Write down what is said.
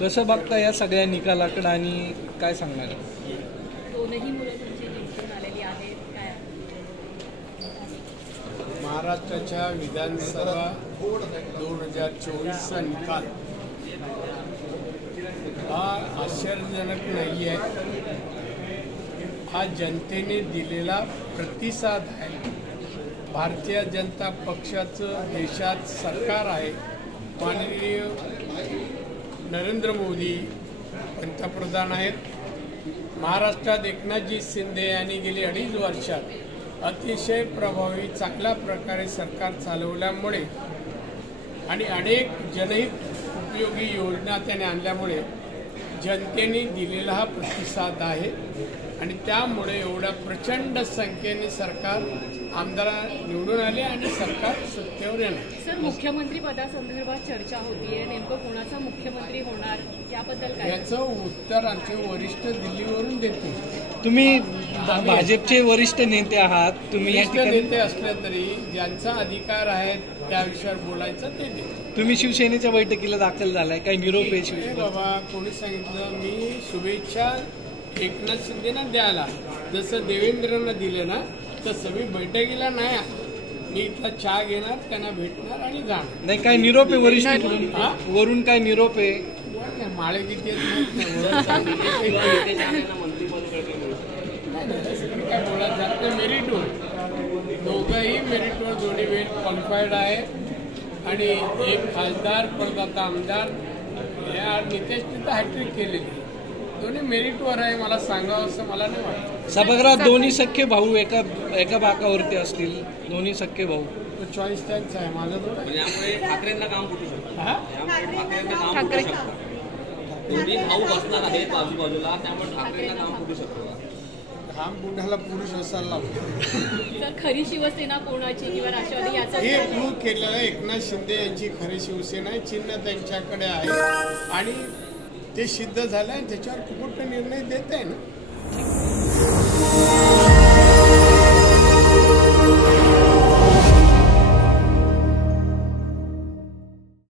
कसं बघता या सगळ्या निकालाकडे आणि काय सांगणार? दोनही मुलं तुमची जिंकून आलेली आहेत, काय महाराष्ट्राच्या विधानसभा 2024चा निकाल हा आश्चर्यजनक नाही आहे, हा जनतेने दिलेला प्रतिसाद आहे। भारतीय जनता पक्षाचं देशात सरकार आहे, माननीय नरेंद्र मोदी पंतप्रधान आहेत। महाराष्ट्रात एकनाथजी शिंदे यांनी गेली 2.5 वर्षात अतिशय प्रभावी चांगल्या प्रकारे सरकार चालवल्यामुळे आणि अनेक जनहित उपयोगी योजना त्याने आणल्यामुळे जनतेने दिलेला हा प्रतिसाद आहे आणि त्यामुळे एवढ्या प्रचंड संख्येने सरकार आमदार निवडून आले आणि सरकार सत्तेवर येणार। सर, मुख्यमंत्री पदासंदर्भात चर्चा होतीये, नेमकं कोणाचा मुख्यमंत्री होणार याबद्दल काय? याचं उत्तर आमचे वरिष्ठ दिल्लीवरून देते। तुम्ही भाजपचे वरिष्ठ नेते आहात, तुम्ही वरिष्ठ नेते असले तरी ज्यांचा अधिकार आहे त्या विषयावर बोलायचं ते देते। तुम्ही शिवसेनेच्या बैठकीला दाखल झालाय, काही निरोप आहे शिवसेना? बाबा, कोणी सांगितलं? मी शुभेच्छा एकनाथ शिंदेना द्यायला जसं देवेंद्रना दिले ना तसं मी बैठकीला नाही, मी इथला चहा घेणार, त्यांना भेटणार आणि जाणार। नाही, काय निरोप आहे वरिष्ठ वरून? काय निरोप आहे? माळे किती काय बोलत जात नाही। मेरिटवर दोघंही मेरिटवर दोन्ही वेळ क्वालिफाईड आहे आणि एक खासदार परत आता आमदार या नितेशने तर हॅट्रिक केलेली, दोन्ही मेरिटवर आहे। मला सांगावं असं मला नाही वाटतं। सभागृहात दोन्ही सख्खे भाऊ एका बाकावरती असतील, दोन्ही सख्खे भाऊ, तो चॉईस त्यांचा आहे, माझं थोडं। त्यामुळे ठाकरेंना काम फुटू शकतं, ठाकरेंना काम फुटू शकतं, दोन्ही भाऊ बसणार आहेत आजूबाजूला, त्यामुळे ठाकरेंना काम फुटू शकतं। काम बुडाला पुरुष असायला लागतो। सर, खरी शिवसेना कोणाची किंवा राष्ट्रवादी याचा हे प्रूव्ह केलेलं आहे। एकनाथ शिंदे यांची खरी शिवसेना आहे, चिन्ह त्यांच्याकडे आहे आणि ते सिद्ध झालं आहे, त्याच्यावर कुठे निर्णय देत आहे ना।